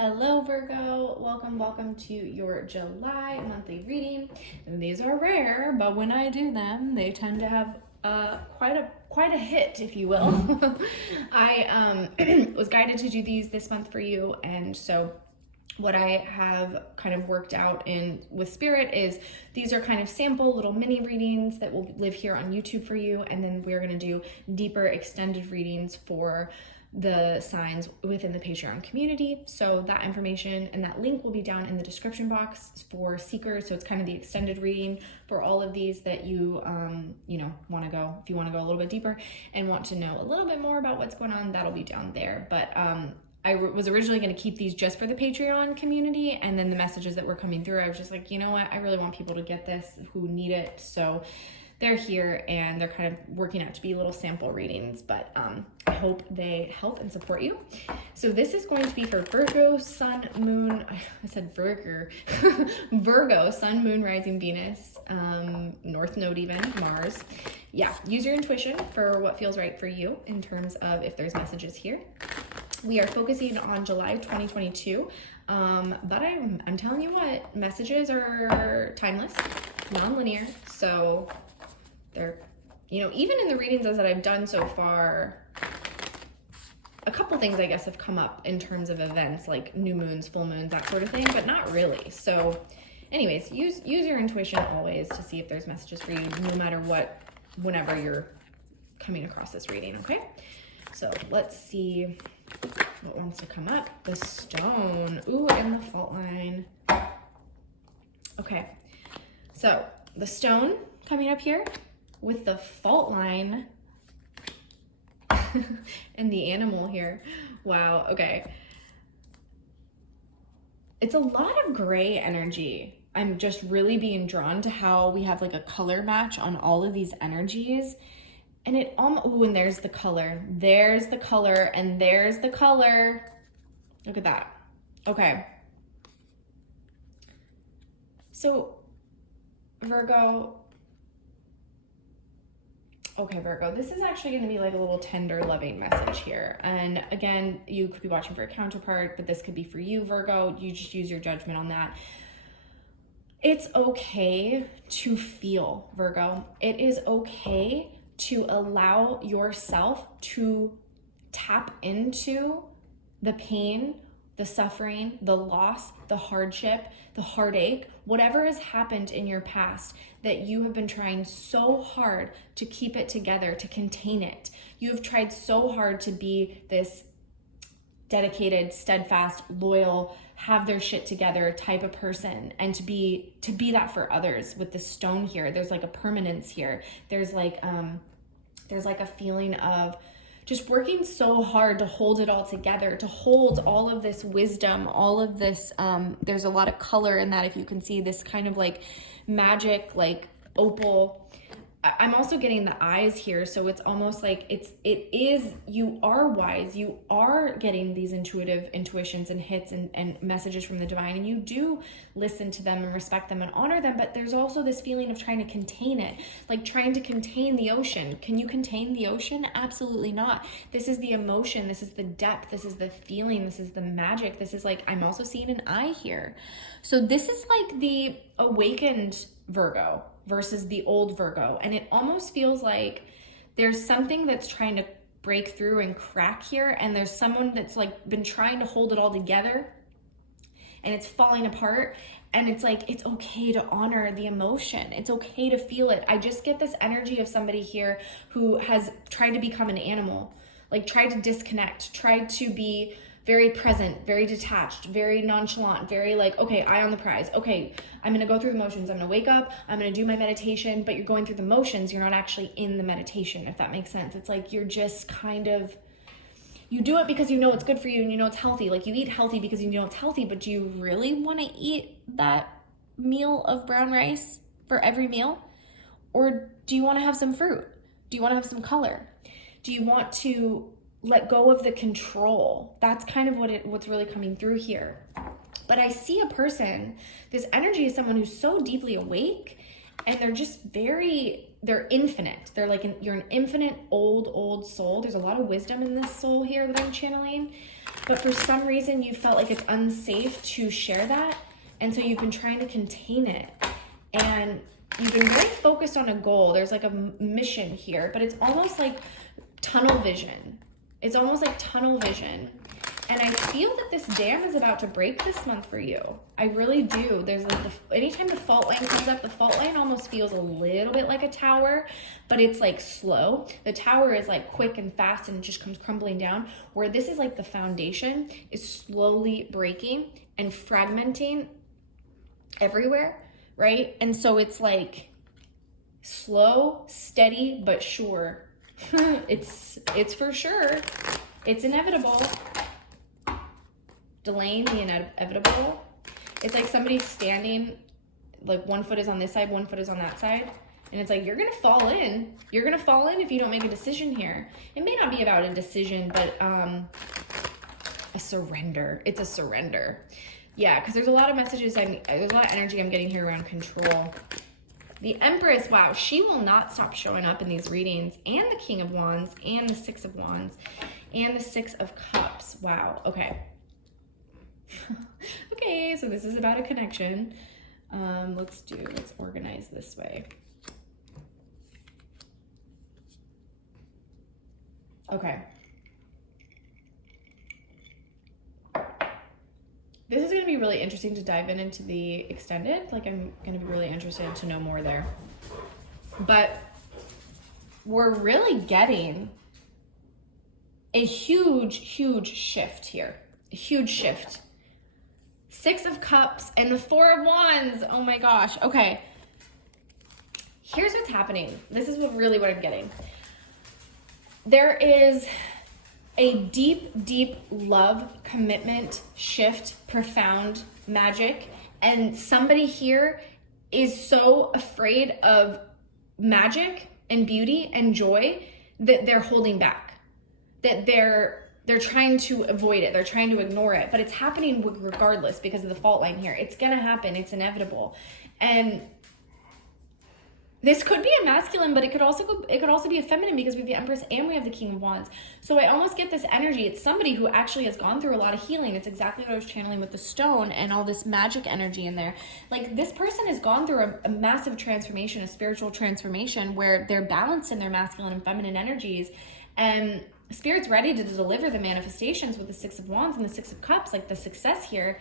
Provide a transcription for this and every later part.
Hello Virgo, welcome to your July monthly reading. And these are rare, but when I do them, they tend to have quite a hit, if you will. I was guided to do these this month for you, and so what I have kind of worked out with Spirit is these are kind of sample little mini readings that will live here on YouTube for you, and then we're going to do deeper extended readings for the signs within the Patreon community. So that information and that link will be down in the description box for seekers. So it's kind of the extended reading for all of these that you want to go, if you want to go a little bit deeper and want to know a little bit more about what's going on, that'll be down there. But I was originally going to keep these just for the Patreon community, and then the messages that were coming through, I was just like, you know what, I really want people to get this who need it. So they're here, and they're kind of working out to be little sample readings, but I hope they help and support you. So this is going to be for Virgo, Sun, Moon, I said Virgo, Virgo, Sun, Moon, Rising, Venus, North Node even, Mars. Yeah, use your intuition for what feels right for you in terms of if there's messages here. We are focusing on July 2022, but I'm telling you what, messages are timeless, non-linear, so they're, even in the readings that I've done so far, a couple things I guess have come up in terms of events like new moons, full moons, that sort of thing, but not really. So anyways, use your intuition always to see if there's messages for you, no matter what, whenever you're coming across this reading, okay? So let's see what wants to come up. The stone, ooh, and the fault line. Okay, so the stone coming up here with the fault line and the animal here. Wow, okay. It's a lot of gray energy. I'm just really being drawn to how we have like a color match on all of these energies. And it ooh, and there's the color. There's the color, and there's the color. Look at that. Okay. So, Virgo, this is actually going to be like a little tender, loving message here. And again, you could be watching for a counterpart, but this could be for you, Virgo. You just use your judgment on that. It's okay to feel, Virgo. It is okay to allow yourself to tap into the pain, the suffering, the loss, the hardship, the heartache, whatever has happened in your past that you have been trying so hard to keep it together, to contain it. You have tried so hard to be this dedicated, steadfast, loyal, have their shit together type of person, and to be that for others. With the stone here, there's like a permanence here. There's like a feeling of just working so hard to hold it all together, to hold all of this wisdom, all of this, there's a lot of color in that, if you can see this kind of like magic, like opal. I'm also getting the eyes here, so it's almost like you are wise, you are getting these intuitions and hits and messages from the divine, and you do listen to them and respect them and honor them, but there's also this feeling of trying to contain it, like trying to contain the ocean. Can you contain the ocean? Absolutely not. This is the emotion, this is the depth, this is the feeling, this is the magic, this is like, I'm also seeing an eye here. So this is like the awakened Virgo versus the old Virgo. And it almost feels like there's something that's trying to break through and crack here. And there's someone that's like been trying to hold it all together and it's falling apart. And it's like, it's okay to honor the emotion. It's okay to feel it. I just get this energy of somebody here who has tried to become an animal, like tried to disconnect, tried to be very present, very detached, very nonchalant, very like, okay, eye on the prize. Okay, I'm gonna go through the motions. I'm gonna wake up, I'm gonna do my meditation, but you're going through the motions. You're not actually in the meditation, if that makes sense. It's like, you're just kind of, you do it because you know it's good for you and you know it's healthy. Like you eat healthy because you know it's healthy, but do you really wanna eat that meal of brown rice for every meal? Or do you wanna have some fruit? Do you wanna have some color? Do you want to let go of the control? That's kind of what's really coming through here. But I see a person, this energy is someone who's so deeply awake, and they're just very they're infinite. They're like, you're an infinite old soul. There's a lot of wisdom in this soul here that I'm channeling. But for some reason, you felt like it's unsafe to share that. And so you've been trying to contain it. And you've been very focused on a goal. There's like a mission here, but it's almost like tunnel vision. It's almost like tunnel vision. And I feel that this dam is about to break this month for you. I really do. There's like, anytime the fault line comes up, the fault line almost feels a little bit like a tower, but it's like slow. The tower is like quick and fast and it just comes crumbling down, where this is like the foundation is slowly breaking and fragmenting everywhere, right? And so it's like slow, steady, but sure. It's for sure. It's inevitable. Delaying the inevitable. It's like somebody standing, like one foot is on this side, one foot is on that side. And it's like, you're going to fall in. You're going to fall in if you don't make a decision here. It may not be about a decision, but a surrender. It's a surrender. Yeah, because there's a lot of messages. There's a lot of energy I'm getting here around control. The Empress, wow, she will not stop showing up in these readings. And the King of Wands, and the Six of Wands, and the Six of Cups. Wow, okay. Okay, so this is about a connection. Let's organize this way. Okay. This is going to be really interesting to dive into the extended. Like, I'm going to be really interested to know more there. But we're really getting a huge shift here. A huge shift. Six of Cups and the Four of Wands. Oh my gosh. Okay. Here's what's happening. This is what I'm getting. There is a deep love, commitment, shift, profound magic. And somebody here is so afraid of magic and beauty and joy that they're holding back, that they're trying to avoid it. They're trying to ignore it, but it's happening regardless because of the fault line here. It's going to happen. It's inevitable. And this could be a masculine, but it could also be a feminine because we have the Empress and we have the King of Wands. So I almost get this energy. It's somebody who actually has gone through a lot of healing. It's exactly what I was channeling with the stone and all this magic energy in there. Like, this person has gone through a massive transformation, a spiritual transformation, where they're balanced in their masculine and feminine energies. And Spirit's ready to deliver the manifestations with the Six of Wands and the Six of Cups, like the success here.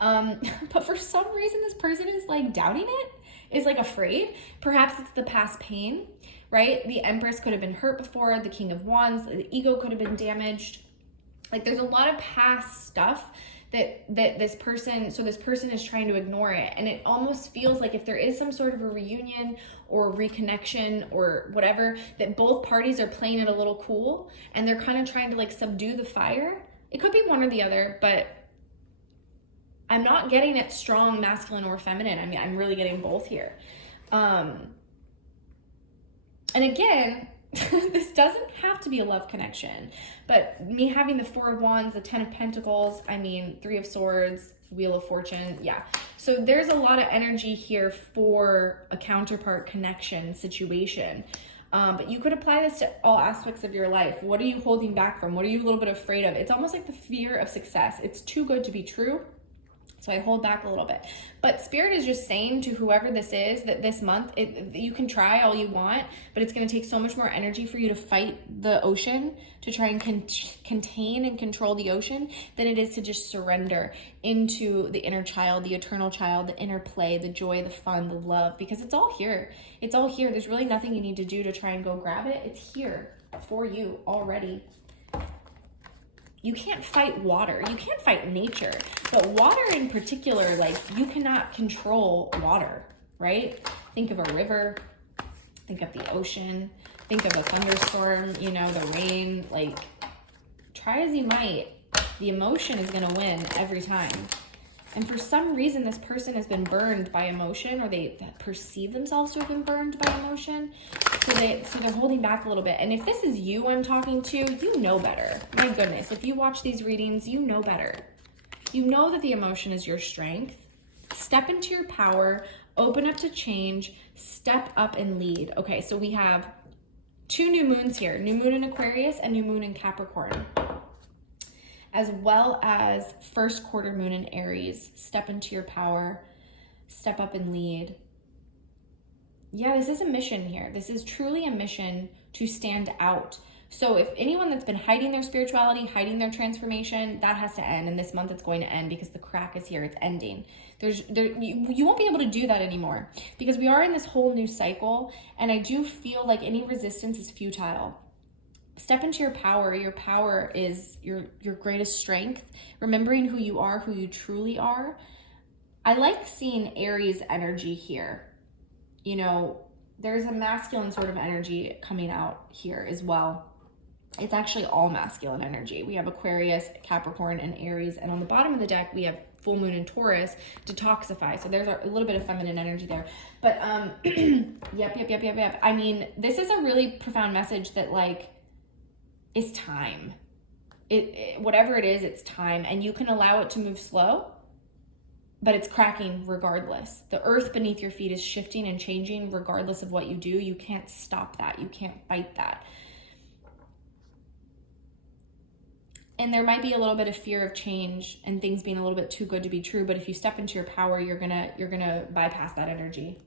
But for some reason, this person is like doubting it, is like afraid. Perhaps it's the past pain, right? The Empress could have been hurt before, the King of Wands, the ego could have been damaged. Like, there's a lot of past stuff that this person is trying to ignore it. And it almost feels like if there is some sort of a reunion or reconnection or whatever, that both parties are playing it a little cool and they're kind of trying to like subdue the fire. It could be one or the other, but I'm not getting it strong masculine or feminine. I mean, I'm really getting both here. And again, this doesn't have to be a love connection, but me having the Four of Wands, the Ten of Pentacles, I mean, Three of Swords, Wheel of Fortune. Yeah. So there's a lot of energy here for a counterpart connection situation. But you could apply this to all aspects of your life. What are you holding back from? What are you a little bit afraid of? It's almost like the fear of success. It's too good to be true. So I hold back a little bit. But Spirit is just saying to whoever this is that this month, you can try all you want, but it's going to take so much more energy for you to fight the ocean, to try and contain and control the ocean, than it is to just surrender into the inner child, the eternal child, the inner play, the joy, the fun, the love, because it's all here. It's all here. There's really nothing you need to do to try and go grab it. It's here for you already. You can't fight water. You can't fight nature. But water in particular, like, you cannot control water, right? Think of a river. Think of the ocean. Think of a thunderstorm, you know, the rain. Like, try as you might, the emotion is going to win every time. And for some reason, this person has been burned by emotion, or they perceive themselves to have been burned by emotion. So they're holding back a little bit. And if this is you I'm talking to, you know better. My goodness, if you watch these readings, you know better. You know that the emotion is your strength. Step into your power, open up to change, step up and lead. Okay, so we have 2 new moons here, new moon in Aquarius and new moon in Capricorn, as well as first quarter moon in Aries. Step into your power, step up and lead. Yeah, this is a mission here. This is truly a mission to stand out. So if anyone that's been hiding their spirituality, hiding their transformation, that has to end. And this month it's going to end because the crack is here. It's ending. You won't be able to do that anymore because we are in this whole new cycle. And I do feel like any resistance is futile. Step into your power. Your power is your greatest strength. Remembering who you are, who you truly are. I like seeing Aries energy here. You know, there's a masculine sort of energy coming out here as well. It's actually all masculine energy. We have Aquarius, Capricorn, and Aries. And on the bottom of the deck, we have full moon in Taurus, detoxify. So there's a little bit of feminine energy there. But yep. I mean, this is a really profound message that like, it's time. Whatever it is, it's time. And you can allow it to move slow, but it's cracking regardless. The earth beneath your feet is shifting and changing regardless of what you do. You can't stop that. You can't fight that. And there might be a little bit of fear of change and things being a little bit too good to be true, but if you step into your power, you're gonna bypass that energy.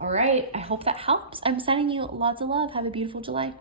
All right, I hope that helps. I'm sending you lots of love. Have a beautiful July.